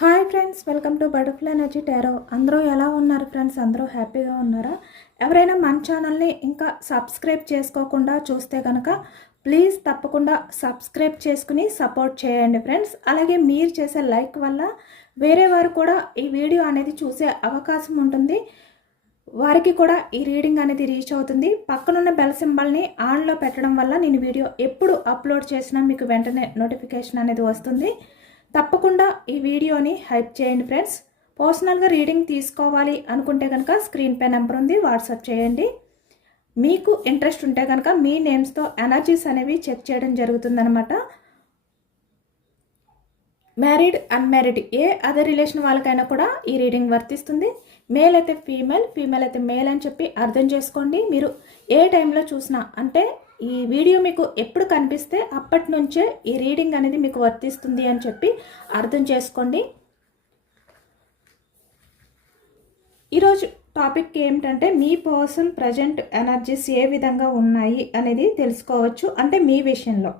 Hi friends, welcome to butterfly energy tarot. అందరూ ఎలా ఉన్నారు ఫ్రెండ్స్? అందరూ హ్యాపీగా ఉన్నారా? ఎవరైనా మన ఛానల్ని ఇంకా సబ్స్క్రైబ్ చేసుకోకుండా చూస్తే కనుక ప్లీజ్ తప్పకుండా సబ్స్క్రైబ్ చేసుకుని సపోర్ట్ చేయండి ఫ్రెండ్స్. అలాగే మీరు చేసే లైక్ వల్ల వేరే వారు కూడా ఈ వీడియో అనేది చూసే అవకాశం ఉంటుంది. వారికి కూడా ఈ రీడింగ్ అనేది రీచ్ అవుతుంది. పక్కనున్న బెల్ సింబల్ని ఆన్లో పెట్టడం వల్ల నేను వీడియో ఎప్పుడు అప్లోడ్ చేసినా మీకు వెంటనే నోటిఫికేషన్ అనేది వస్తుంది. తప్పకుండా ఈ వీడియోని హైప్ చేయండి ఫ్రెండ్స్. పర్సనల్గా రీడింగ్ తీసుకోవాలి అనుకుంటే కనుక స్క్రీన్ పై నెంబర్ ఉంది, వాట్సాప్ చేయండి. మీకు ఇంట్రెస్ట్ ఉంటే కనుక మీ నేమ్స్తో ఎనర్జీస్ అనేవి చెక్ చేయడం జరుగుతుందన్నమాట. మ్యారీడ్, అన్మ్యారీడ్ ఏ అదర్ రిలేషన్ వాళ్ళకైనా కూడా ఈ రీడింగ్ వర్తిస్తుంది. మేల్ అయితే ఫీమేల్, ఫీమేల్ అయితే మేల్ అని చెప్పి అర్థం చేసుకోండి. మీరు ఏ టైంలో చూసినా, అంటే ఈ వీడియో మీకు ఎప్పుడు కనిపిస్తే అప్పటి నుంచే ఈ రీడింగ్ అనేది మీకు వర్తిస్తుంది అని చెప్పి అర్థం చేసుకోండి. ఈరోజు టాపిక్ ఏమిటంటే మీ పర్సన్ ప్రజెంట్ ఎనర్జీస్ ఏ విధంగా ఉన్నాయి అనేది తెలుసుకోవచ్చు. అంటే మీ విషయంలో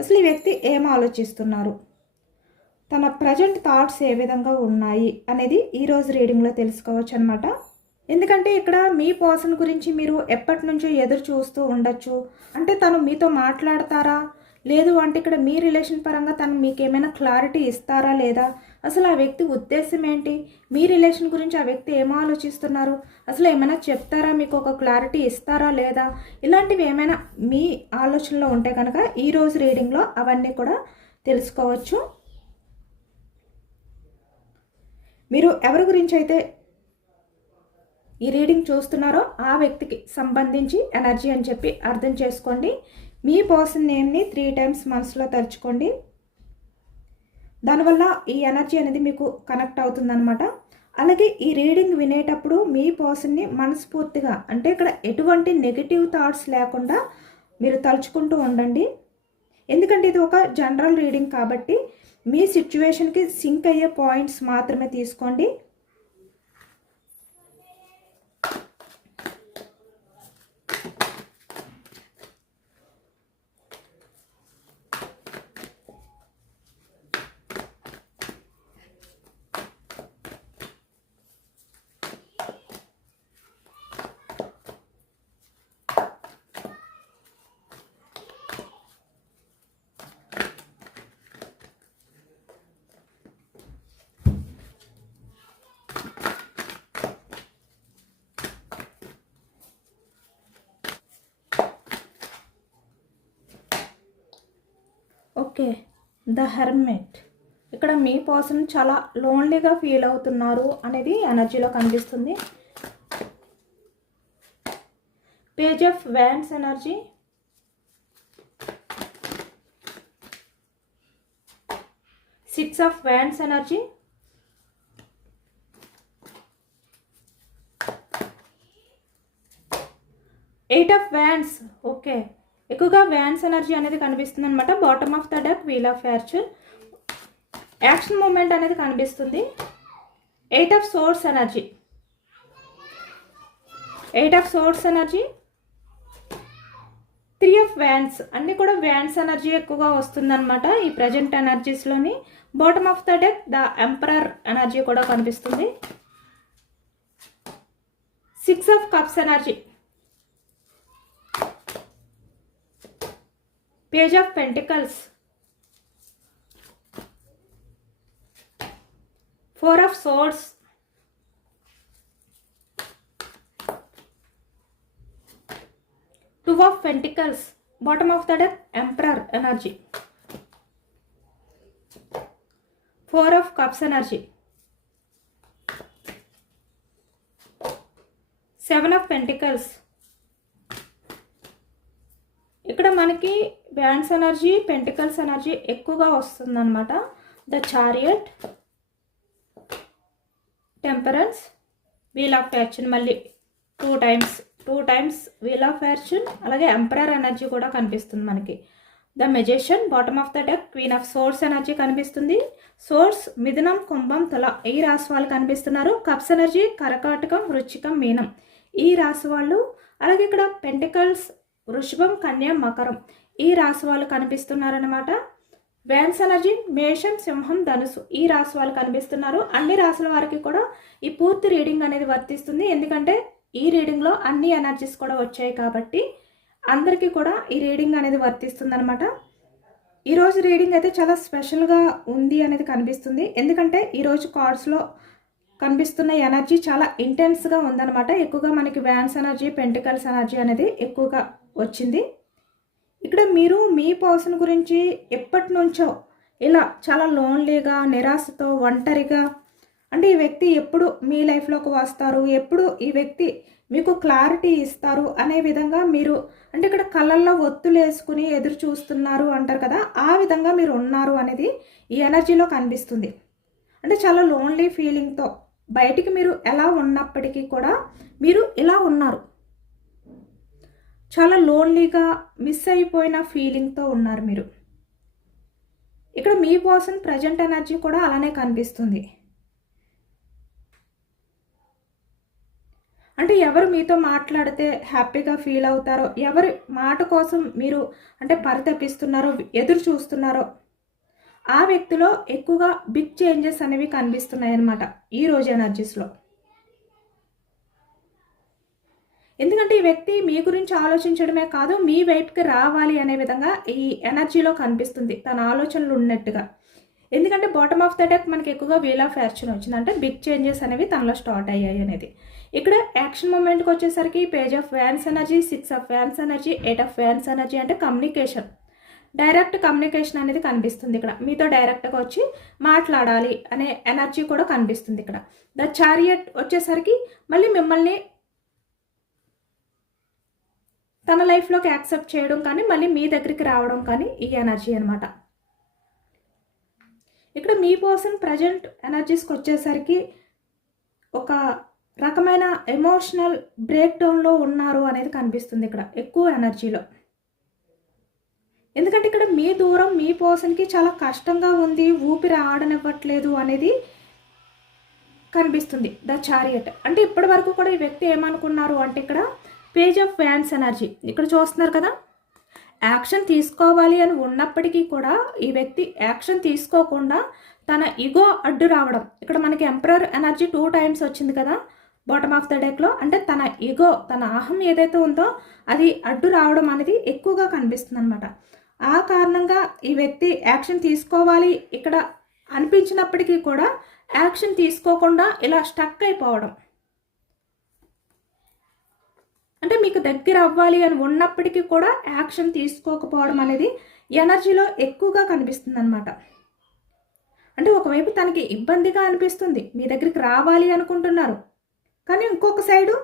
అసలు ఈ వ్యక్తి ఏం ఆలోచిస్తున్నారు, తన ప్రజెంట్ థాట్స్ ఏ విధంగా ఉన్నాయి అనేది ఈరోజు రీడింగ్లో తెలుసుకోవచ్చు అనమాట. ఎందుకంటే ఇక్కడ మీ పర్సన్ గురించి మీరు ఎప్పటి నుంచో ఎదురు చూస్తూ ఉండొచ్చు. అంటే తను మీతో మాట్లాడతారా, లేదు అంటే ఇక్కడ మీ రిలేషన్ పరంగా తను మీకు ఏమైనా క్లారిటీ ఇస్తారా లేదా, అసలు ఆ వ్యక్తి ఉద్దేశం ఏంటి, మీ రిలేషన్ గురించి ఆ వ్యక్తి ఏమో ఆలోచిస్తున్నారు, అసలు ఏమైనా చెప్తారా, మీకు ఒక క్లారిటీ ఇస్తారా లేదా, ఇలాంటివి ఏమైనా మీ ఆలోచనలో ఉంటే కనుక ఈరోజు రీడింగ్లో అవన్నీ కూడా తెలుసుకోవచ్చు. మీరు ఎవరి గురించి అయితే ఈ రీడింగ్ చూస్తున్నారో ఆ వ్యక్తికి సంబంధించి ఎనర్జీ అని చెప్పి అర్థం చేసుకోండి. మీ పర్సన్ నేమ్ని 3 టైమ్స్ మనసులో తలుచుకోండి. దానివల్ల ఈ ఎనర్జీ అనేది మీకు కనెక్ట్ అవుతుందన్నమాట. అలాగే ఈ రీడింగ్ వినేటప్పుడు మీ పర్సన్ని మనస్ఫూర్తిగా, అంటే ఇక్కడ ఎటువంటి నెగిటివ్ థాట్స్ లేకుండా మీరు తలుచుకుంటూ ఉండండి. ఎందుకంటే ఇది ఒక జనరల్ రీడింగ్ కాబట్టి మీ సిచ్యువేషన్కి సింక్ అయ్యే పాయింట్స్ మాత్రమే తీసుకోండి. Okay, the hermit. ఇక్కడ మీ పర్సన్ చాలా లోన్లీగా ఫీల్ అవుతున్నారు అనేది ఎనర్జీలో కనిపిస్తుంది. Page of wands energy, six of wands energy, eight of wands. Okay, ఎక్కువగా వ్యాన్స్ ఎనర్జీ అనేది కనిపిస్తుంది అనమాట. Bottom of the deck wheel of fortune, action movement అనేది కనిపిస్తుంది. Eight of swords energy, eight of swords energy, 3 of wands. అన్నీ కూడా wands energy ఎక్కువగా వస్తుందన్నమాట ఈ ప్రజెంట్ ఎనర్జీస్లోని. Bottom of the deck the emperor energy కూడా కనిపిస్తుంది. 6 of cups energy, page of pentacles, 4 of swords, 2 of pentacles, bottom of the deck emperor energy, 4 of cups energy, 7 of pentacles. ఇక్కడ మనకి wands energy, pentacles energy ఎక్కువగా వస్తుందన్నమాట. The chariot, temperance, wheel of fortune, మళ్ళీ 2 times wheel of fortune, అలాగే emperor energy కూడా కనిపిస్తుంది మనకి. The magician, bottom of the deck queen of swords energy కనిపిస్తుంది. సోర్స్, మిథునం, కుంభం, తుల ఈ రాశి వాళ్ళు కనిపిస్తున్నారు. కప్స్ ఎనర్జీ కర్కాటకం, వృశ్చికం, మీనం ఈ రాశి వాళ్ళు. అలాగే ఇక్కడ పెంటికల్స్ వృషభం, కన్య, మకరం ఈ రాశి వాళ్ళు కనిపిస్తున్నారనమాట. వ్యాన్స్ ఎనర్జీ మేషం, సింహం, ధనుసు ఈ రాశి వాళ్ళు కనిపిస్తున్నారు. అన్ని రాశుల వారికి కూడా ఈ పూర్తి రీడింగ్ అనేది వర్తిస్తుంది. ఎందుకంటే ఈ రీడింగ్లో అన్ని ఎనర్జీస్ కూడా వచ్చాయి కాబట్టి అందరికీ కూడా ఈ రీడింగ్ అనేది వర్తిస్తుంది అనమాట. ఈరోజు రీడింగ్ అయితే చాలా స్పెషల్గా ఉంది అనేది కనిపిస్తుంది. ఎందుకంటే ఈరోజు కార్డ్స్లో కనిపిస్తున్న ఎనర్జీ చాలా ఇంటెన్స్గా ఉందన్నమాట. ఎక్కువగా మనకి వ్యాన్స్ ఎనర్జీ, పెంటికల్స్ ఎనర్జీ అనేది ఎక్కువగా వచ్చింది. ఇక్కడ మీరు మీ పర్సన్ గురించి ఎప్పటి నుంచో ఇలా చాలా లోన్లీగా, నిరాశతో, ఒంటరిగా, అంటే ఈ వ్యక్తి ఎప్పుడు మీ లైఫ్లోకి వస్తారు, ఎప్పుడు ఈ వ్యక్తి మీకు క్లారిటీ ఇస్తారు అనే విధంగా మీరు, అంటే ఇక్కడ కళ్ళల్లో ఒత్తులు వేసుకుని ఎదురు చూస్తున్నారు అంటారు కదా, ఆ విధంగా మీరు ఉన్నారు అనేది ఈ ఎనర్జీలో కనిపిస్తుంది. అంటే చాలా లోన్లీ ఫీలింగ్తో బయటికి మీరు ఎలా ఉన్నప్పటికీ కూడా మీరు ఇలా ఉన్నారు. చాలా లోన్లీగా మిస్ అయిపోయిన ఫీలింగ్తో ఉన్నారు మీరు. ఇక్కడ మీ పర్సన్ ప్రజెంట్ ఎనర్జీ కూడా అలానే కనిపిస్తుంది. అంటే ఎవరు మీతో మాట్లాడితే హ్యాపీగా ఫీల్ అవుతారో, ఎవరి మాట కోసం మీరు అంటే పరితపిస్తున్నారో, ఎదురు చూస్తున్నారో ఆ వ్యక్తిలో ఎక్కువగా బిగ్ చేంజెస్ అనేవి కనిపిస్తున్నాయి అన్నమాట ఈ రోజు ఎనర్జీస్లో. ఎందుకంటే ఈ వ్యక్తి మీ గురించి ఆలోచించడమే కాదు, మీ వైపుకి రావాలి అనే విధంగా ఈ ఎనర్జీలో కనిపిస్తుంది తన ఆలోచనలు ఉన్నట్టుగా. ఎందుకంటే బాటమ్ ఆఫ్ ద డెక్ మనకి ఎక్కువగా వీల్ ఆఫ్ ఫార్చ్యూన్ వచ్చింది, అంటే బిగ్ చేంజెస్ అనేవి తనలో స్టార్ట్ అయ్యాయి అనేది. ఇక్కడ యాక్షన్ మూమెంట్కి వచ్చేసరికి page of wands energy, 6 of wands energy, 8 of wands energy, అంటే కమ్యూనికేషన్, డైరెక్ట్ కమ్యూనికేషన్ అనేది కనిపిస్తుంది. ఇక్కడ మీతో డైరెక్ట్గా వచ్చి మాట్లాడాలి అనే ఎనర్జీ కూడా కనిపిస్తుంది. ఇక్కడ ద చారియట్ వచ్చేసరికి మళ్ళీ మిమ్మల్ని తన లైఫ్లోకి యాక్సెప్ట్ చేయడం కానీ, మళ్ళీ మీ దగ్గరికి రావడం కానీ ఈ ఎనర్జీ అనమాట. ఇక్కడ మీ పర్సన్ ప్రజెంట్ ఎనర్జీస్కి వచ్చేసరికి ఒక రకమైన ఎమోషనల్ బ్రేక్ డౌన్లో ఉన్నారు అనేది కనిపిస్తుంది ఇక్కడ ఎక్కువ ఎనర్జీలో. ఎందుకంటే ఇక్కడ మీ దూరం మీ పర్సన్కి చాలా కష్టంగా ఉంది, ఊపిరి ఆడనివ్వట్లేదు అనేది కనిపిస్తుంది ద చారియట్. అంటే ఇప్పటి వరకు కూడా ఈ వ్యక్తి ఏమనుకున్నారు అంటే ఇక్కడ పేజ్ ఆఫ్ వ్యాన్స్ ఎనర్జీ ఇక్కడ చూస్తున్నారు కదా, యాక్షన్ తీసుకోవాలి అని ఉన్నప్పటికీ కూడా ఈ వ్యక్తి యాక్షన్ తీసుకోకుండా తన ఈగో అడ్డు రావడం. ఇక్కడ మనకి ఎంపరర్ ఎనర్జీ 2 టైమ్స్ వచ్చింది కదా బాటమ్ ఆఫ్ ద డెక్లో. అంటే తన ఈగో, తన అహం ఏదైతే ఉందో అది అడ్డు రావడం అనేది ఎక్కువగా కనిపిస్తుంది అనమాట. ఆ కారణంగా ఈ వ్యక్తి యాక్షన్ తీసుకోవాలి ఇక్కడ అనిపించినప్పటికీ కూడా యాక్షన్ తీసుకోకుండా ఇలా స్టక్ అయిపోవడం. అంటే మీకు దగ్గర అవ్వాలి అని ఉన్నప్పటికీ కూడా యాక్షన్ తీసుకోకపోవడం అనేది ఎనర్జీలో ఎక్కువగా కనిపిస్తుంది అనమాట. అంటే ఒకవైపు తనకి ఇబ్బందిగా అనిపిస్తుంది, మీ దగ్గరికి రావాలి అనుకుంటున్నారు, కానీ ఇంకొక సైడు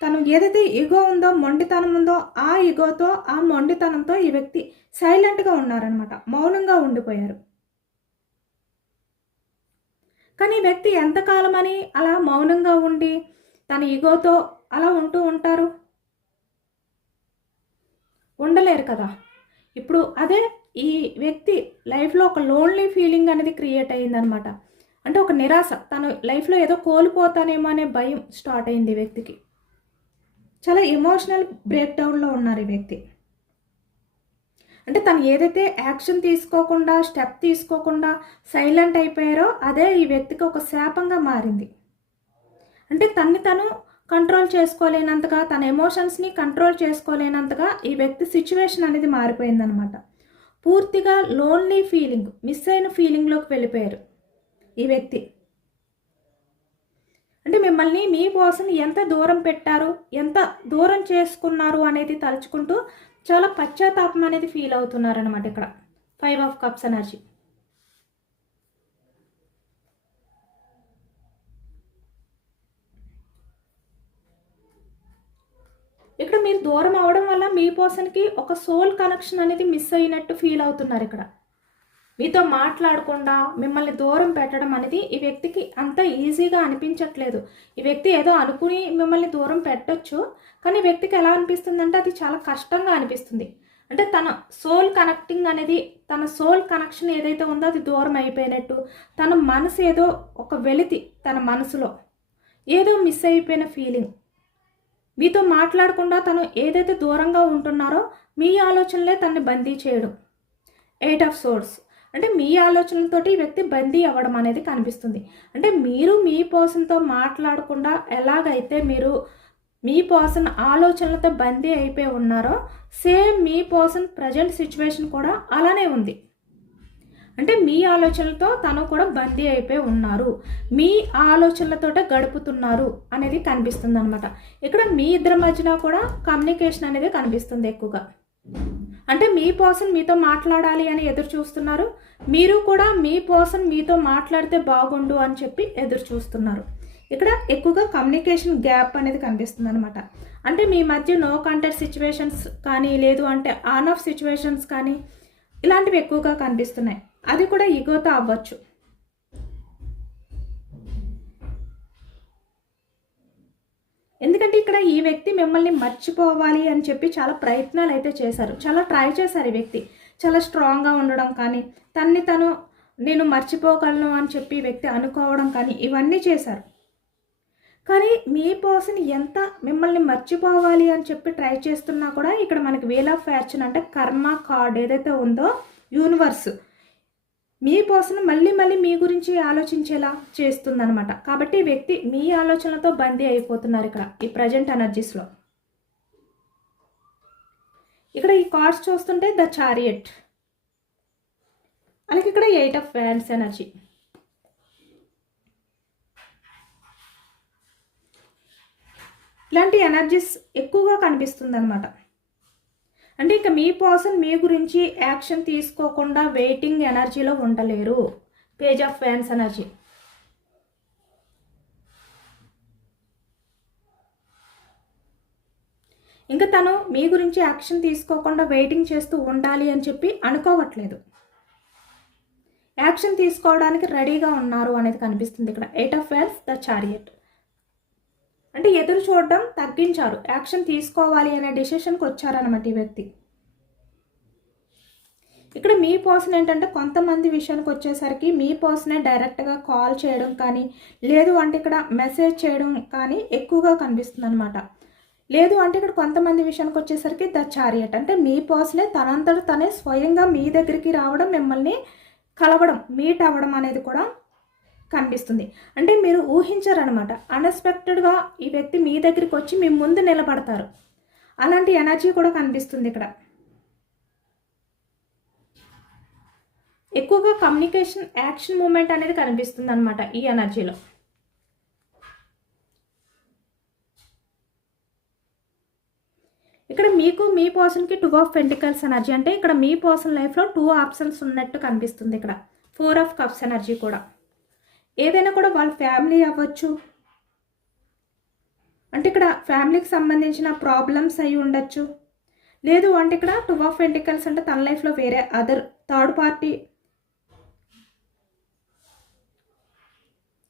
తను ఏదైతే ఈగో ఉందో, మొండితనం ఉందో, ఆ ఈగోతో, ఆ మొండితనంతో ఈ వ్యక్తి సైలెంట్గా ఉన్నారనమాట, మౌనంగా ఉండిపోయారు. కానీ ఈ వ్యక్తి ఎంతకాలం అని అలా మౌనంగా ఉండి తన ఈగోతో అలా ఉంటూ ఉంటారు? ఉండలేరు కదా. ఇప్పుడు అదే ఈ వ్యక్తి లైఫ్లో ఒక లోన్లీ ఫీలింగ్ అనేది క్రియేట్ అయ్యిందనమాట. అంటే ఒక నిరాశ, తను లైఫ్లో ఏదో కోల్పోతానేమో అనే భయం స్టార్ట్ అయింది ఈ వ్యక్తికి. చాలా ఎమోషనల్ బ్రేక్ డౌన్లో ఉన్నారు ఈ వ్యక్తి. అంటే తను ఏదైతే యాక్షన్ తీసుకోకుండా, స్టెప్ తీసుకోకుండా సైలెంట్ అయిపోయారో అదే ఈ వ్యక్తికి ఒక శాపంగా మారింది. అంటే తను కంట్రోల్ చేసుకోలేనంతగా, తన ఎమోషన్స్ని కంట్రోల్ చేసుకోలేనంతగా ఈ వ్యక్తి సిచ్యువేషన్ అనేది మారిపోయిందనమాట. పూర్తిగా లోన్లీ ఫీలింగ్, మిస్ అయిన ఫీలింగ్లోకి వెళ్ళిపోయారు ఈ వ్యక్తి. అంటే మిమ్మల్ని మీ పర్సన్ ఎంత దూరం పెట్టారు, ఎంత దూరం చేసుకున్నారు అనేది తలుచుకుంటూ చాలా పశ్చాత్తాపం అనేది ఫీల్ అవుతున్నారు అనమాట. ఇక్కడ 5 ఆఫ్ కప్స్ ఎనర్జీ. ఇక్కడ మీరు దూరం అవడం వల్ల మీ పర్సన్కి ఒక సోల్ కనెక్షన్ అనేది మిస్ అయినట్టు ఫీల్ అవుతున్నారు. ఇక్కడ మీతో మాట్లాడకుండా మిమ్మల్ని దూరం పెట్టడం అనేది ఈ వ్యక్తికి అంత ఈజీగా అనిపించట్లేదు. ఈ వ్యక్తి ఏదో అనుకుని మిమ్మల్ని దూరం పెట్టొచ్చు, కానీ ఈ వ్యక్తికి ఎలా అనిపిస్తుందంటే అది చాలా కష్టంగా అనిపిస్తుంది. అంటే తన సోల్ కనెక్టింగ్ అనేది, తన సోల్ కనెక్షన్ ఏదైతే ఉందో అది దూరం అయిపోయినట్టు, తన మనసు ఏదో ఒక వెలితి, తన మనసులో ఏదో మిస్ అయిపోయిన ఫీలింగ్. మీతో మాట్లాడకుండా తను ఏదైతే దూరంగా ఉంటున్నారో మీ ఆలోచనలే తనని బందీ చేయడం. ఎయిట్ ఆఫ్ సోర్స్ అంటే మీ ఆలోచనలతోటి ఈ వ్యక్తి బందీ అవ్వడం అనేది కనిపిస్తుంది. అంటే మీరు మీ పర్సన్తో మాట్లాడకుండా ఎలాగైతే మీరు మీ పర్సన్ ఆలోచనలతో బందీ అయిపోయి ఉన్నారో సేమ్ మీ పర్సన్ ప్రజెంట్ సిచ్యువేషన్ కూడా అలానే ఉంది. అంటే మీ ఆలోచనలతో తను కూడా బందీ అయిపోయి ఉన్నారు, మీ ఆలోచనలతోటే గడుపుతున్నారు అనేది కనిపిస్తుంది అనమాట. ఇక్కడ మీ ఇద్దరి మధ్యన కూడా కమ్యూనికేషన్ అనేది కనిపిస్తుంది ఎక్కువగా. అంటే మీ పర్సన్ మీతో మాట్లాడాలి అని ఎదురు చూస్తున్నారు, మీరు కూడా మీ పర్సన్ మీతో మాట్లాడితే బాగుండు అని చెప్పి ఎదురు చూస్తున్నారు. ఇక్కడ ఎక్కువగా కమ్యూనికేషన్ గ్యాప్ అనేది కనిపిస్తుంది అనమాట. అంటే మీ మధ్య నో కాంటాక్ట్ సిచ్యువేషన్స్ కానీ లేదు అంటే ఆన్ ఆఫ్ సిచ్యువేషన్స్ కానీ ఇలాంటివి ఎక్కువగా కనిపిస్తున్నాయి. అది కూడా ఈగోతో అవ్వచ్చు. ఎందుకంటే ఇక్కడ ఈ వ్యక్తి మిమ్మల్ని మర్చిపోవాలి అని చెప్పి చాలా ప్రయత్నాలు అయితే చేశారు, చాలా ట్రై చేశారు. ఈ వ్యక్తి చాలా స్ట్రాంగ్గా ఉండడం కానీ తన్ని తను నేను మర్చిపోగలను అని చెప్పి ఈ వ్యక్తి అనుకోవడం కానీ ఇవన్నీ చేశారు. కానీ మీ పర్సన్ ఎంత మిమ్మల్ని మర్చిపోవాలి అని చెప్పి ట్రై చేస్తున్నా కూడా ఇక్కడ మనకి వీల్ ఆఫ్ ఫార్చ్యూన్ అంటే కర్మ కార్డ్ ఏదైతే ఉందో యూనివర్స్ మీ పర్సన్ మళ్ళీ మళ్ళీ మీ గురించి ఆలోచించేలా చేస్తుందనమాట. కాబట్టి ఈ వ్యక్తి మీ ఆలోచనలతో బందీ అయిపోతున్నారు ఇక్కడ ఈ ప్రజెంట్ ఎనర్జీస్లో. ఇక్కడ ఈ కార్డ్స్ చూస్తుంటే ద చారియట్, అలాగే ఇక్కడ ఎయిట్ ఆఫ్ వ్యాండ్స్ ఎనర్జీ. ఇలాంటి ఎనర్జీస్ ఎక్కువగా కనిపిస్తుంది అనమాట. అంటే ఇక మీ పర్సన్ మీ గురించి యాక్షన్ తీసుకోకుండా వెయిటింగ్ ఎనర్జీలో ఉండలేరు. Page of wands energy. ఇంకా తను మీ గురించి యాక్షన్ తీసుకోకుండా వెయిటింగ్ చేస్తూ ఉండాలి అని చెప్పి అనుకోవట్లేదు, యాక్షన్ తీసుకోవడానికి రెడీగా ఉన్నారు అనేది కనిపిస్తుంది ఇక్కడ. Eight of wands the chariot అంటే ఎదురు చూడడం తగ్గించారు, యాక్షన్ తీసుకోవాలి అనే డెసిషన్కి వచ్చారనమాట ఈ వ్యక్తి. ఇక్కడ మీ పర్సన్ ఏంటంటే కొంతమంది విషయానికి వచ్చేసరికి మీ పర్సనే డైరెక్ట్గా కాల్ చేయడం కానీ లేదు అంటే ఇక్కడ మెసేజ్ చేయడం కానీ ఎక్కువగా కనిపిస్తుంది అనమాట. లేదు అంటే ఇక్కడ కొంతమంది విషయానికి వచ్చేసరికి ద చారియట్ అంటే మీ పర్సనే తనంతట తనే స్వయంగా మీ దగ్గరికి రావడం, మిమ్మల్ని కలవడం, మీట్ అవ్వడం అనేది కూడా కనిపిస్తుంది. అంటే మీరు ఊహించారనమాట, అన్ఎక్స్పెక్టెడ్గా ఈ వ్యక్తి మీ దగ్గరికి వచ్చి మీ ముందు నిలబడతారు. అలాంటి ఎనర్జీ కూడా కనిపిస్తుంది ఇక్కడ. ఎక్కువగా కమ్యూనికేషన్ యాక్షన్ మూమెంట్ అనేది కనిపిస్తుంది అనమాట ఈ ఎనర్జీలో. ఇక్కడ మీకు మీ పర్సన్కి 2 ఆఫ్ పెంటికల్స్ ఎనర్జీ అంటే ఇక్కడ మీ పర్సన్ లైఫ్లో 2 ఆప్షన్స్ ఉన్నట్టు కనిపిస్తుంది. ఇక్కడ 4 ఆఫ్ కప్స్ ఎనర్జీ కూడా ఏదైనా కూడా వాళ్ళ ఫ్యామిలీ అవ్వచ్చు, అంటే ఇక్కడ ఫ్యామిలీకి సంబంధించిన ప్రాబ్లమ్స్ అయి ఉండొచ్చు. లేదు అంటే ఇక్కడ 2 ఆఫ్ పెంటికల్స్ అంటే తన లైఫ్లో వేరే అదర్ థర్డ్ పార్టీ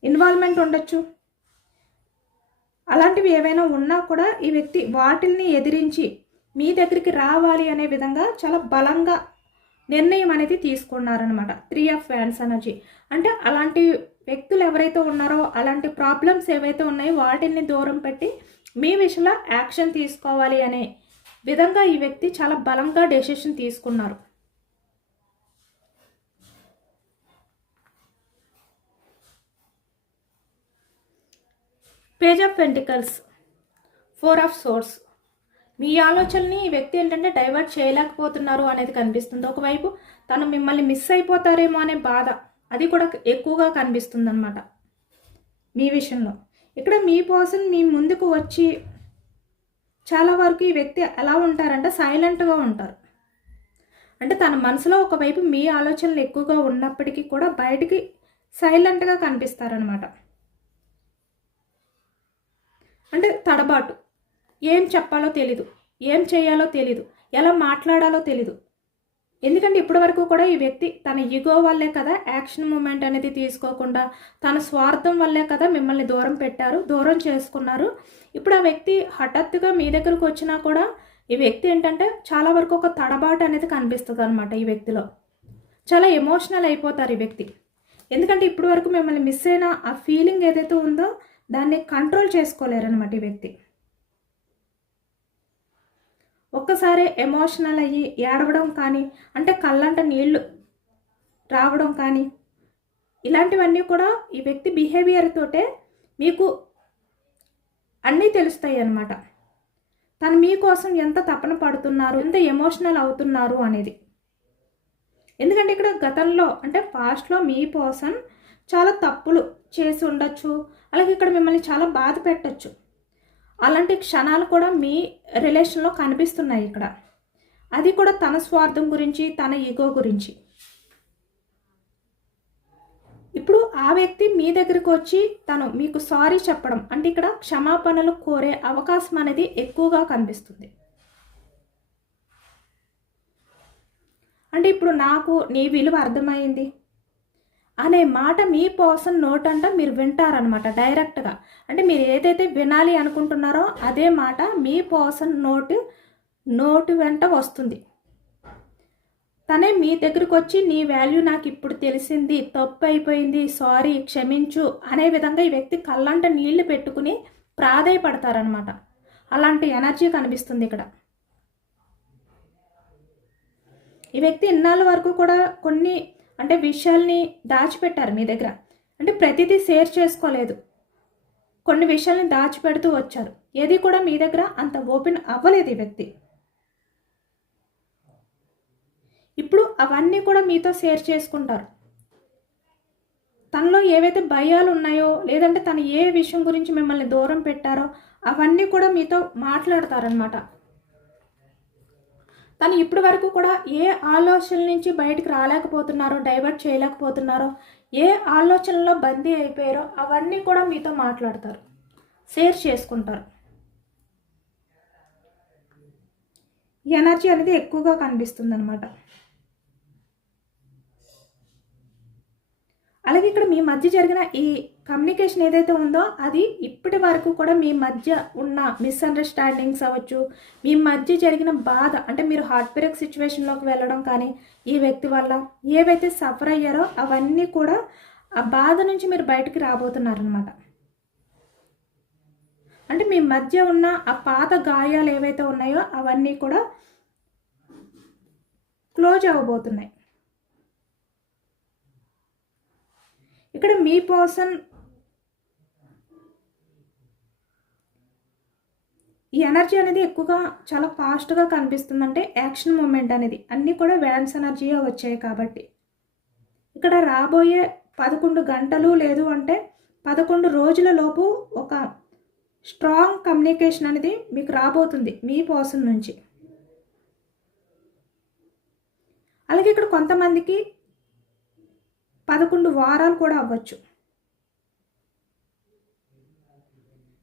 ఇన్వాల్వ్మెంట్ ఉండొచ్చు. అలాంటివి ఏవైనా ఉన్నా కూడా ఈ వ్యక్తి వాటిల్ని ఎదిరించి మీ దగ్గరికి రావాలి అనే విధంగా చాలా బలంగా నిర్ణయం అనేది తీసుకున్నారనమాట. 3 ఆఫ్ వ్యాండ్స్ ఎనర్జీ అంటే అలాంటి వ్యక్తులు ఎవరైతే ఉన్నారో, అలాంటి ప్రాబ్లమ్స్ ఏవైతే ఉన్నాయో వాటిని దూరం పెట్టి మీ విషయంలో యాక్షన్ తీసుకోవాలి అనే విధంగా ఈ వ్యక్తి చాలా బలంగా డెసిషన్ తీసుకున్నారు. Page of pentacles, 4 of swords. మీ ఆలోచనని ఈ వ్యక్తి ఏంటంటే డైవర్ట్ చేయలేకపోతున్నారు అనేది కనిపిస్తుంది. ఒకవైపు తను మిమ్మల్ని మిస్ అయిపోతారేమో అనే బాధ అది కూడా ఎక్కువగా కనిపిస్తుంది అనమాట మీ విషయంలో. ఇక్కడ మీ పర్సన్ మీ ముందుకు వచ్చి చాలా వరకు ఈ వ్యక్తి ఎలా ఉంటారంటే సైలెంట్గా ఉంటారు. అంటే తన మనసులో ఒకవైపు మీ ఆలోచనలు ఎక్కువగా ఉన్నప్పటికీ కూడా బయటికి సైలెంట్గా కనిపిస్తారనమాట. అంటే తడబాటు, ఏం చెప్పాలో తెలీదు, ఏం చేయాలో తెలీదు, ఎలా మాట్లాడాలో తెలీదు. ఎందుకంటే ఇప్పటి వరకు కూడా ఈ వ్యక్తి తన ఈగో వల్లే కదా యాక్షన్ మూమెంట్ అనేది తీసుకోకుండా, తన స్వార్థం వల్లే కదా మిమ్మల్ని దూరం పెట్టారు, దూరం చేసుకున్నారు. ఇప్పుడు ఆ వ్యక్తి హఠాత్తుగా మీ దగ్గరకు వచ్చినా కూడా ఈ వ్యక్తి ఏంటంటే చాలా వరకు ఒక తడబాటు అనేది కనిపిస్తుంది అనమాట ఈ వ్యక్తిలో. చాలా ఎమోషనల్ అయిపోతారు ఈ వ్యక్తి. ఎందుకంటే ఇప్పటి వరకు మిమ్మల్ని మిస్ అయిన ఆ ఫీలింగ్ ఏదైతే ఉందో దాన్ని కంట్రోల్ చేసుకోలేరనమాట ఈ వ్యక్తి. ఒక్కసారి ఎమోషనల్ అయ్యి ఏడవడం కానీ, అంటే కళ్ళంట నీళ్లు రావడం కానీ, ఇలాంటివన్నీ కూడా ఈ వ్యక్తి బిహేవియర్ తోటే మీకు అన్నీ తెలుస్తాయి అన్నమాట. తను మీకోసం ఎంత తపన పడుతున్నారు, ఎంత ఎమోషనల్ అవుతున్నారు అనేది. ఎందుకంటే ఇక్కడ గతంలో అంటే పాస్ట్లో మీ పర్సన్ చాలా తప్పులు చేసి ఉండొచ్చు, అలాగే ఇక్కడ మిమ్మల్ని చాలా బాధ పెట్టచ్చు. అలాంటి క్షణాలు కూడా మీ రిలేషన్లో కనిపిస్తున్నాయి ఇక్కడ. అది కూడా తన స్వార్థం గురించి, తన ఈగో గురించి. ఇప్పుడు ఆ వ్యక్తి మీ దగ్గరికి వచ్చి తను మీకు సారీ చెప్పడం, అంటే ఇక్కడ క్షమాపణలు కోరే అవకాశం అనేది ఎక్కువగా కనిపిస్తుంది. అంటే ఇప్పుడు నాకు నీ విలువ అర్థమైంది అనే మాట మీ పర్సన్ నోటంట మీరు వింటారనమాట డైరెక్ట్గా. అంటే మీరు ఏదైతే వినాలి అనుకుంటున్నారో అదే మాట మీ పర్సన్ నోటు వెంట వస్తుంది. తనే మీ దగ్గరకు వచ్చి నీ వాల్యూ నాకు ఇప్పుడు తెలిసింది, తప్పు అయిపోయింది, సారీ, క్షమించు అనే విధంగా ఈ వ్యక్తి కళ్ళంట నీళ్లు పెట్టుకుని ప్రాధేయపడతారనమాట. అలాంటి ఎనర్జీ కనిపిస్తుంది ఇక్కడ. ఈ వ్యక్తి ఇన్నాళ్ళ వరకు కూడా కొన్ని అంటే విషయాల్ని దాచిపెట్టారు మీ దగ్గర. అంటే ప్రతిదీ షేర్ చేసుకోలేదు, కొన్ని విషయాల్ని దాచిపెడుతూ వచ్చారు. ఏది కూడా మీ దగ్గర అంత ఓపెన్ అవ్వలేదు ఈ వ్యక్తి. ఇప్పుడు అవన్నీ కూడా మీతో షేర్ చేసుకుంటారు. తనలో ఏవైతే భయాలు ఉన్నాయో, లేదంటే తను ఏ విషయం గురించి మిమ్మల్ని దూరం పెట్టారో అవన్నీ కూడా మీతో మాట్లాడతారనమాట. తను ఇప్పటి వరకు కూడా ఏ ఆలోచనల నుంచి బయటకు రాలేకపోతున్నారో, డైవర్ట్ చేయలేకపోతున్నారో, ఏ ఆలోచనలో బందీ అయిపోయారో అవన్నీ కూడా మీతో మాట్లాడతారు, షేర్ చేసుకుంటారు. ఈ ఎనర్జీ అనేది ఎక్కువగా కనిపిస్తుంది అనమాట. అలాగే ఇక్కడ మీ మధ్య జరిగిన ఈ కమ్యూనికేషన్ ఏదైతే ఉందో అది ఇప్పటి వరకు కూడా మీ మధ్య ఉన్న మిస్అండర్స్టాండింగ్స్ అవ్వచ్చు, మీ మధ్య జరిగిన బాధ, అంటే మీరు హార్ట్ బ్రేక్ సిచ్యువేషన్లోకి వెళ్ళడం కానీ, ఈ వ్యక్తి వల్ల ఏవైతే సఫర్ అయ్యారో అవన్నీ కూడా ఆ బాధ నుంచి మీరు బయటికి రాబోతున్నారనమాట. అంటే మీ మధ్య ఉన్న ఆ పాత గాయాలు ఏవైతే ఉన్నాయో అవన్నీ కూడా క్లోజ్ అవ్వబోతున్నాయి. ఇక్కడ మీ పర్సన్ ఈ ఎనర్జీ అనేది ఎక్కువగా చాలా ఫాస్ట్గా కనిపిస్తుంది. అంటే యాక్షన్ మూమెంట్ అనేది అన్నీ కూడా వ్యాన్స్ ఎనర్జీగా వచ్చాయి కాబట్టి ఇక్కడ రాబోయే 11 గంటలు లేదు అంటే 11 రోజుల లోపు ఒక స్ట్రాంగ్ కమ్యూనికేషన్ అనేది మీకు రాబోతుంది మీ పర్సన్ నుంచి. అలాగే ఇక్కడ కొంతమందికి 11 వారాలు కూడా అవ్వచ్చు.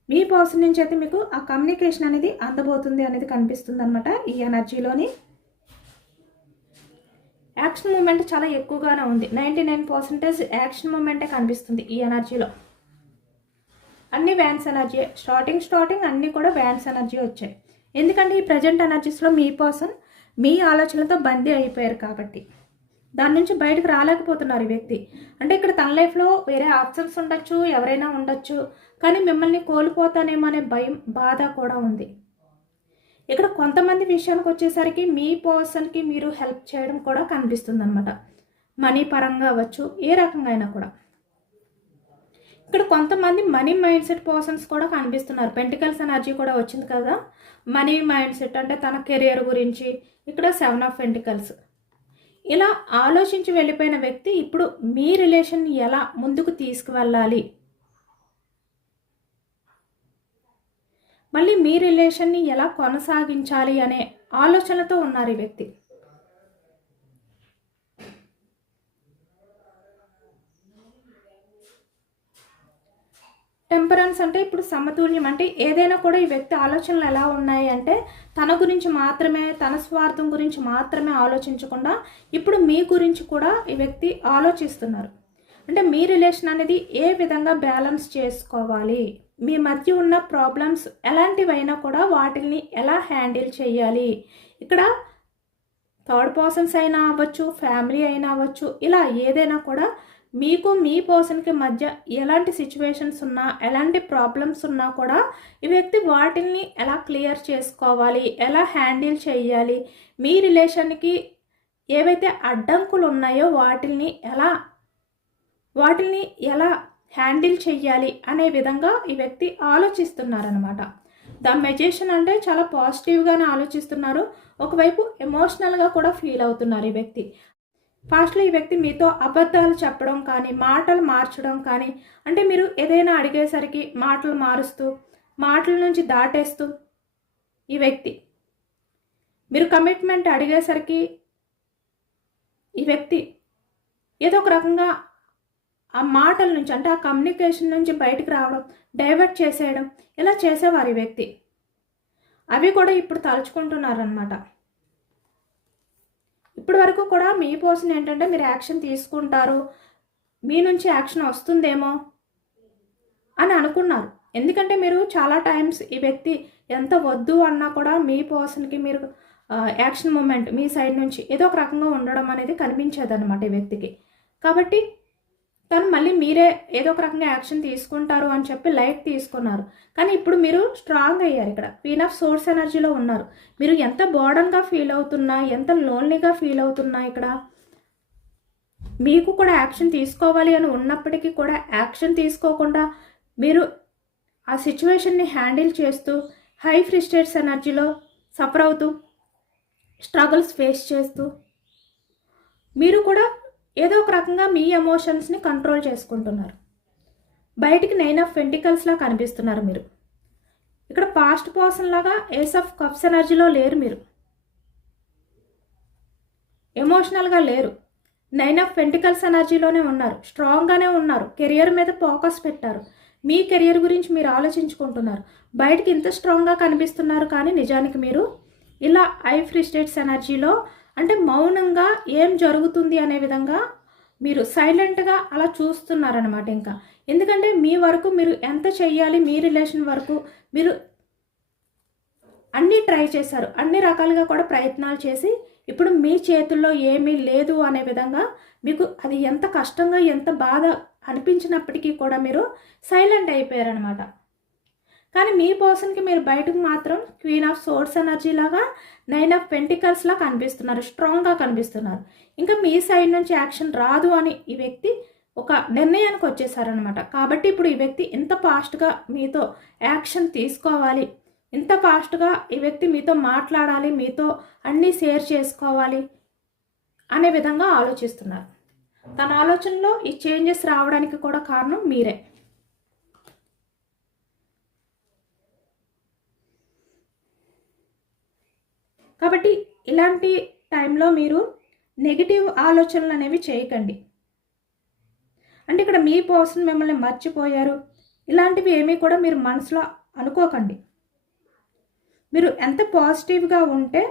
మీ పర్సన్ నుంచి అయితే మీకు ఆ కమ్యూనికేషన్ అనేది అందబోతుంది అనేది కనిపిస్తుంది అనమాట. ఈ ఎనర్జీలోని యాక్షన్ మూమెంట్ చాలా ఎక్కువగానే ఉంది. 99% యాక్షన్ మూమెంటే కనిపిస్తుంది ఈ ఎనర్జీలో. అన్ని వ్యాన్స్ ఎనర్జీ, స్టార్టింగ్ అన్నీ కూడా వ్యాన్స్ ఎనర్జీ వచ్చాయి. ఎందుకంటే ఈ ప్రజెంట్ ఎనర్జీస్లో మీ పర్సన్ మీ ఆలోచనలతో బందీ అయిపోయారు కాబట్టి దాని నుంచి బయటకు రాలేకపోతున్నారు ఈ వ్యక్తి. అంటే ఇక్కడ తన లైఫ్లో వేరే ఆప్షన్స్ ఉండొచ్చు, ఎవరైనా ఉండొచ్చు, కానీ మిమ్మల్ని కోల్పోతానేమో అనే భయం, బాధ కూడా ఉంది. ఇక్కడ కొంతమంది విషయానికి వచ్చేసరికి మీ పర్సన్కి మీరు హెల్ప్ చేయడం కూడా కనిపిస్తుంది అనమాట. మనీ పరంగా అవ్వచ్చు, ఏ రకంగా అయినా కూడా. ఇక్కడ కొంతమంది మనీ మైండ్ సెట్ పర్సన్స్ కూడా కనిపిస్తున్నారు. పెంటికల్స్ ఎనర్జీ కూడా వచ్చింది కదా, మనీ మైండ్ సెట్ అంటే తన కెరియర్ గురించి. ఇక్కడ 7 ఆఫ్ పెంటికల్స్. ఇలా ఆలోచించి వెళ్ళిపోయిన వ్యక్తి ఇప్పుడు మీ రిలేషన్ ఎలా ముందుకు తీసుకువెళ్ళాలి, మళ్ళీ మీ రిలేషన్ని ఎలా కొనసాగించాలి అనే ఆలోచనతో ఉన్నారు ఈ వ్యక్తి. టెంపరెన్స్ అంటే ఇప్పుడు సమతుల్యం. అంటే ఏదైనా కూడా ఈ వ్యక్తి ఆలోచనలు ఎలా ఉన్నాయి అంటే తన గురించి మాత్రమే, తన స్వార్థం గురించి మాత్రమే ఆలోచించకుండా ఇప్పుడు మీ గురించి కూడా ఈ వ్యక్తి ఆలోచిస్తున్నారు. అంటే మీ రిలేషన్ అనేది ఏ విధంగా బ్యాలెన్స్ చేసుకోవాలి, మీ మధ్య ఉన్న ప్రాబ్లమ్స్ ఎలాంటివైనా కూడా వాటిని ఎలా హ్యాండిల్ చేయాలి. ఇక్కడ థర్డ్ పర్సన్స్ అయినా అవ్వచ్చు, ఫ్యామిలీ అయినా అవ్వచ్చు, ఇలా ఏదైనా కూడా మీకు మీ పర్సన్కి మధ్య ఎలాంటి సిచ్యువేషన్స్ ఉన్నా, ఎలాంటి ప్రాబ్లమ్స్ ఉన్నా కూడా ఈ వ్యక్తి వాటిని ఎలా క్లియర్ చేసుకోవాలి, ఎలా హ్యాండిల్ చేయాలి, మీ రిలేషన్కి ఏవైతే అడ్డంకులు ఉన్నాయో వాటిని ఎలా హ్యాండిల్ చెయ్యాలి అనే విధంగా ఈ వ్యక్తి ఆలోచిస్తున్నారనమాట. ద మెజిషియన్ అంటే చాలా పాజిటివ్గానే ఆలోచిస్తున్నారు. ఒకవైపు ఎమోషనల్గా కూడా ఫీల్ అవుతున్నారు ఈ వ్యక్తి. ఫాస్ట్లో ఈ వ్యక్తి మీతో అబద్ధాలు చెప్పడం కానీ, మాటలు మార్చడం కానీ, అంటే మీరు ఏదైనా అడిగేసరికి మాటలు మారుస్తూ, మాటల నుంచి దాటేస్తూ ఈ వ్యక్తి, మీరు కమిట్మెంట్ అడిగేసరికి ఈ వ్యక్తి ఏదో ఒక రకంగా ఆ మాటల నుంచి, అంటే ఆ కమ్యూనికేషన్ నుంచి బయటకు రావడం, డైవర్ట్ చేసేయడం, ఇలా చేసేవారు ఈ వ్యక్తి. అవి కూడా ఇప్పుడు తలుచుకుంటున్నారనమాట. ఇప్పటి వరకు కూడా మీ పర్సన్ ఏంటంటే మీరు యాక్షన్ తీసుకుంటారు, మీ నుంచి యాక్షన్ వస్తుందేమో అని అనుకున్నారు. ఎందుకంటే మీరు చాలా టైమ్స్ ఈ వ్యక్తి ఎంత వద్దు అన్నా కూడా మీ పర్సన్కి మీరు యాక్షన్ మూమెంట్ మీ సైడ్ నుంచి ఏదో ఒక రకంగా ఉండడం అనేది కనిపించేది అనమాట ఈ వ్యక్తికి. కాబట్టి తను మళ్ళీ మీరే ఏదో ఒక రకంగా యాక్షన్ తీసుకుంటారు అని చెప్పి లైట్ తీసుకున్నారు. కానీ ఇప్పుడు మీరు స్ట్రాంగ్ అయ్యారు. ఇక్కడ క్వీన్ ఆఫ్ సోర్స్ ఎనర్జీలో ఉన్నారు. మీరు ఎంత బర్డన్గా ఫీల్ అవుతున్నా, ఎంత లోన్లీగా ఫీల్ అవుతున్నా, ఇక్కడ మీకు కూడా యాక్షన్ తీసుకోవాలి అని ఉన్నప్పటికీ కూడా యాక్షన్ తీసుకోకుండా మీరు ఆ సిచ్యువేషన్ని హ్యాండిల్ చేస్తూ హై ఫ్రస్ట్రేట్స్ ఎనర్జీలో సఫర్ అవుతూ స్ట్రగుల్స్ ఫేస్ చేస్తూ మీరు కూడా ఏదో ఒక రకంగా మీ ఎమోషన్స్ని కంట్రోల్ చేసుకుంటున్నారు. బయటికి 9 ఆఫ్ పెంటికల్స్లా కనిపిస్తున్నారు మీరు. ఇక్కడ పాస్ట్ పర్సన్ లాగా ఏస్ ఆఫ్ కప్స్ ఎనర్జీలో లేరు, మీరు ఎమోషనల్గా లేరు. 9 ఆఫ్ పెంటికల్స్ ఎనర్జీలోనే ఉన్నారు, స్ట్రాంగ్గానే ఉన్నారు, కెరియర్ మీద ఫోకస్ పెట్టారు, మీ కెరియర్ గురించి మీరు ఆలోచించుకుంటున్నారు. బయటికి ఇంత స్ట్రాంగ్గా కనిపిస్తున్నారు కానీ నిజానికి మీరు ఇలా హై ఫ్రస్ట్రేట్స్ ఎనర్జీలో, అంటే మౌనంగా ఏం జరుగుతుంది అనే విధంగా మీరు సైలెంట్గా అలా చూస్తున్నారనమాట. ఇంకా ఎందుకంటే మీ వరకు మీరు ఎంత చెయ్యాలి, మీ రిలేషన్ వరకు మీరు అన్నీ ట్రై చేశారు, అన్ని రకాలుగా కూడా ప్రయత్నాలు చేసి ఇప్పుడు మీ చేతుల్లో ఏమీ లేదు అనే విధంగా మీకు అది ఎంత కష్టంగా ఎంత బాధ అనిపించినప్పటికీ కూడా మీరు సైలెంట్ అయిపోయారనమాట. కానీ మీ పర్సన్కి మీరు బయటకు మాత్రం క్వీన్ ఆఫ్ సోర్స్ ఎనర్జీ లాగా 9 ఆఫ్ పెంటికల్స్లా కనిపిస్తున్నారు, స్ట్రాంగ్గా కనిపిస్తున్నారు. ఇంకా మీ సైడ్ నుంచి యాక్షన్ రాదు అని ఈ వ్యక్తి ఒక నిర్ణయానికి వచ్చేసారనమాట. కాబట్టి ఇప్పుడు ఈ వ్యక్తి ఇంత ఫాస్ట్గా మీతో యాక్షన్ తీసుకోవాలి, ఇంత ఫాస్ట్గా ఈ వ్యక్తి మీతో మాట్లాడాలి, మీతో అన్నీ షేర్ చేసుకోవాలి అనే విధంగా ఆలోచిస్తున్నారు. తన ఆలోచనలో ఈ చేంజెస్ రావడానికి కూడా కారణం మీరే. కాబట్టి ఇలాంటి టైంలో మీరు నెగిటివ్ ఆలోచనలు అనేవి చేయకండి. అంటే ఇక్కడ మీ పర్సన్ మిమ్మల్ని మర్చిపోయారు ఇలాంటివి ఏమీ కూడా మీరు మనసులో అనుకోకండి. మీరు ఎంత పాజిటివ్గా ఉంటే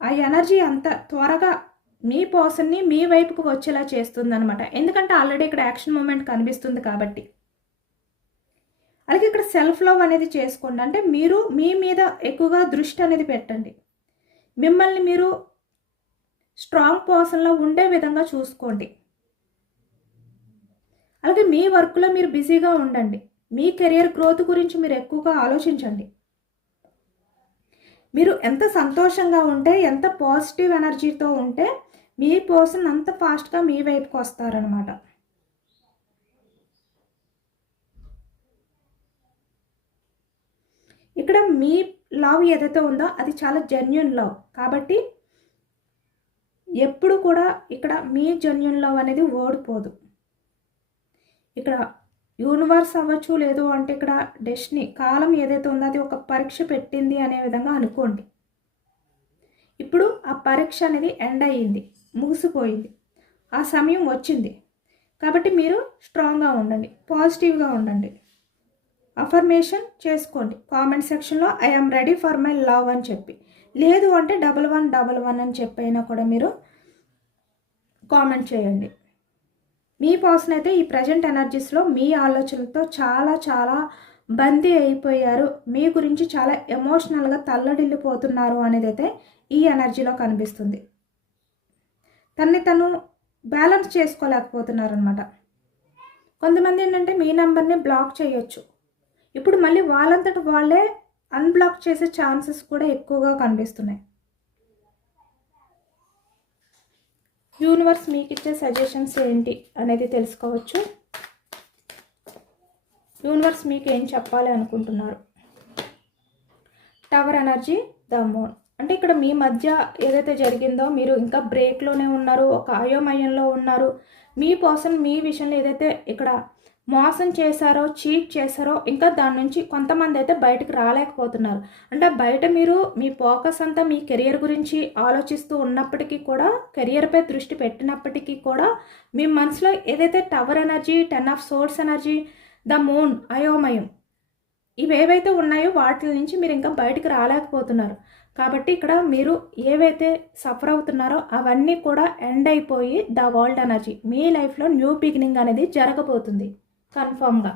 ఆ ఎనర్జీ అంత త్వరగా మీ పర్సన్ని మీ వైపుకు వచ్చేలా చేస్తుంది అనమాట. ఎందుకంటే ఆల్రెడీ ఇక్కడ యాక్షన్ మూమెంట్ కనిపిస్తుంది కాబట్టి. అలాగే ఇక్కడ సెల్ఫ్ లవ్ అనేది చేసుకోండి. అంటే మీరు మీ మీద ఎక్కువగా దృష్టి అనేది పెట్టండి. మిమ్మల్ని మీరు స్ట్రాంగ్ పర్సన్లో ఉండే విధంగా చూసుకోండి. అలాగే మీ వర్క్లో మీరు బిజీగా ఉండండి. మీ కెరియర్ గ్రోత్ గురించి మీరు ఎక్కువగా ఆలోచించండి. మీరు ఎంత సంతోషంగా ఉంటే, ఎంత పాజిటివ్ ఎనర్జీతో ఉంటే మీ పర్సన్ అంత ఫాస్ట్గా మీ వైపుకి వస్తారనమాట. ఇక్కడ మీ లవ్ ఏదైతే ఉందో అది చాలా జెన్యూన్ లవ్. కాబట్టి ఎప్పుడు కూడా ఇక్కడ మీ జెన్యూన్ లవ్ అనేది ఓడిపోదు. ఇక్కడ యూనివర్స్ అవ్వచ్చు, లేదు అంటే ఇక్కడ డెస్టినీ కాలం ఏదైతే ఉందో అది ఒక పరీక్ష పెట్టింది అనే విధంగా అనుకోండి. ఇప్పుడు ఆ పరీక్ష అనేది ఎండ్ అయ్యింది, ముగిసిపోయింది, ఆ సమయం వచ్చింది. కాబట్టి మీరు స్ట్రాంగ్గా ఉండండి, పాజిటివ్గా ఉండండి. అఫర్మేషన్ చేసుకోండి కామెంట్ సెక్షన్లో I am ready for my love అని చెప్పి, లేదు అంటే 1111 అని చెప్పైనా కూడా మీరు కామెంట్ చేయండి. మీ పర్సన్ అయితే ఈ ప్రజెంట్ ఎనర్జీస్లో మీ ఆలోచనలతో చాలా చాలా బందీ అయిపోయారు, మీ గురించి చాలా ఎమోషనల్గా తల్లడిల్లిపోతున్నారు అనేది అయితే ఈ ఎనర్జీలో కనిపిస్తుంది. తను బ్యాలెన్స్ చేసుకోలేకపోతున్నారు అనమాట. కొంతమంది ఏంటంటే మీ నెంబర్ని బ్లాక్ చేయొచ్చు. ఇప్పుడు మళ్ళీ వాళ్ళంతట వాళ్ళే అన్బ్లాక్ చేసే ఛాన్సెస్ కూడా ఎక్కువగా కనిపిస్తున్నాయి. యూనివర్స్ మీకు ఇచ్చే సజెషన్స్ ఏంటి అనేది తెలుసుకోవచ్చు. యూనివర్స్ మీకు ఏం చెప్పాలి అనుకుంటున్నారు? Tower energy, the moon. అంటే ఇక్కడ మీ మధ్య ఏదైతే జరిగిందో మీరు ఇంకా బ్రేక్లోనే ఉన్నారు, ఒక అయోమయంలో ఉన్నారు. మీ పర్సన్ మీ విషయంలో ఏదైతే ఇక్కడ మోసం చేశారో, చీట్ చేశారో, ఇంకా దాని నుంచి కొంతమంది అయితే బయటకు రాలేకపోతున్నారు. అంటే బయట మీరు మీ ఫోకస్ అంతా మీ కెరియర్ గురించి ఆలోచిస్తూ ఉన్నప్పటికీ కూడా, కెరియర్పై దృష్టి పెట్టినప్పటికీ కూడా మీ మనసులో ఏదైతే tower energy, 10 of swords energy, the moon, అయోమయం ఇవేవైతే ఉన్నాయో వాటి నుంచి మీరు ఇంకా బయటకు రాలేకపోతున్నారు. కాబట్టి ఇక్కడ మీరు ఏవైతే సఫర్ అవుతున్నారో అవన్నీ కూడా ఎండ్ అయిపోయి ద వరల్డ్ ఎనర్జీ మీ లైఫ్లో న్యూ బిగినింగ్ అనేది జరగబోతుంది కన్ఫర్మ్గా.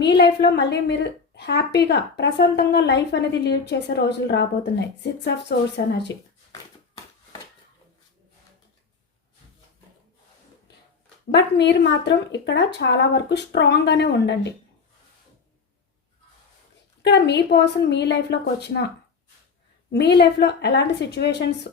మీ లైఫ్లో మళ్ళీ మీరు హ్యాపీగా ప్రశాంతంగా లైఫ్ అనేది లీడ్ చేసే రోజులు రాబోతున్నాయి. 6 ఆఫ్ సోర్స్ ఎనర్జీ. బట్ మీరు మాత్రం ఇక్కడ చాలా వరకు స్ట్రాంగ్గానే ఉండండి. ఇక్కడ మీ పర్సన్ మీ లైఫ్లోకి వచ్చిన మీ లైఫ్లో ఎలాంటి సిచ్యువేషన్స్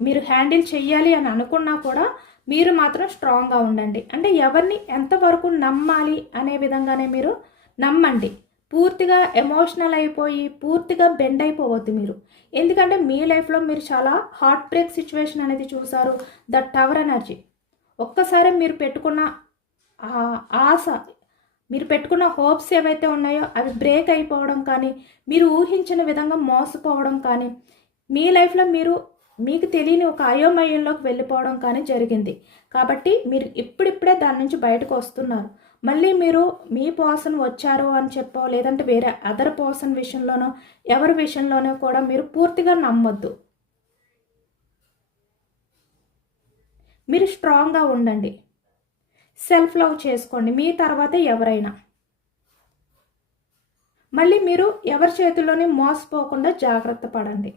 మీరు హ్యాండిల్ చెయ్యాలి అని అనుకున్నా కూడా మీరు మాత్రం స్ట్రాంగ్గా ఉండండి. అంటే ఎవరిని ఎంతవరకు నమ్మాలి అనే విధంగానే మీరు నమ్మండి. పూర్తిగా ఎమోషనల్ అయిపోయి పూర్తిగా బెండ్ అయిపోవద్దు మీరు. ఎందుకంటే మీ లైఫ్లో మీరు చాలా హార్ట్ బ్రేక్ సిచ్యువేషన్ అనేది చూసారు. The tower energy. ఒక్కసారి మీరు పెట్టుకున్న ఆశ, మీరు పెట్టుకున్న హోప్స్ ఏవైతే ఉన్నాయో అవి బ్రేక్ అయిపోవడం కానీ, మీరు ఊహించిన విధంగా మోసపోవడం కానీ, మీ లైఫ్లో మీకు తెలియని ఒక అయోమయంలోకి వెళ్ళిపోవడం కానీ జరిగింది. కాబట్టి మీరు ఇప్పుడిప్పుడే దాని నుంచి బయటకు వస్తున్నారు. మళ్ళీ మీరు మీ పర్సన్ వచ్చారు అని చెప్పో, లేదంటే వేరే అదర్ పర్సన్ విషయంలోనో ఎవరి విషయంలోనో కూడా మీరు పూర్తిగా నమ్మొద్దు. మీరు స్ట్రాంగ్గా ఉండండి. సెల్ఫ్ లవ్ చేసుకోండి. మీ తర్వాతే ఎవరైనా. మళ్ళీ మీరు ఎవరి చేతుల్లోనే మోసపోకుండా జాగ్రత్త పడండి.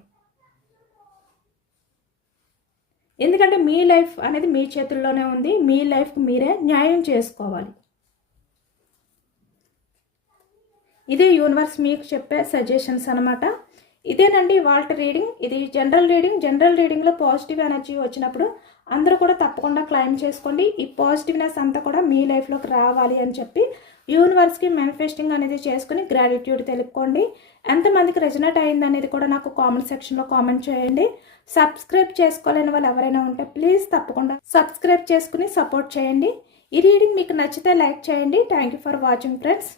ఎందుకంటే మీ లైఫ్ అనేది మీ చేతుల్లోనే ఉంది. మీ లైఫ్కి మీరే న్యాయం చేసుకోవాలి. ఇదే యూనివర్స్ మీకు చెప్పే సజెషన్స్ అనమాట. ఇదేనండి వాళ్ళ రీడింగ్. ఇది జనరల్ రీడింగ్. జనరల్ రీడింగ్లో పాజిటివ్ ఎనర్జీ వచ్చినప్పుడు అందరూ కూడా తప్పకుండా క్లైమ్ చేసుకోండి. ఈ పాజిటివ్నెస్ అంతా కూడా మీ లైఫ్లోకి రావాలి అని చెప్పి యూనివర్స్కి మేనిఫెస్టింగ్ అనేది చేసుకుని గ్రాటిట్యూడ్ తెలుపుకోండి. ఎంతమందికి రెజనేట్ అయింది అనేది కూడా నాకు కామెంట్ సెక్షన్లో కామెంట్ చేయండి. సబ్స్క్రైబ్ చేసుకోలేని వాళ్ళు ఎవరైనా ఉంటే ప్లీజ్ తప్పకుండా సబ్స్క్రైబ్ చేసుకుని సపోర్ట్ చేయండి. ఈ రీడింగ్ మీకు నచ్చితే లైక్ చేయండి. Thank you for watching friends.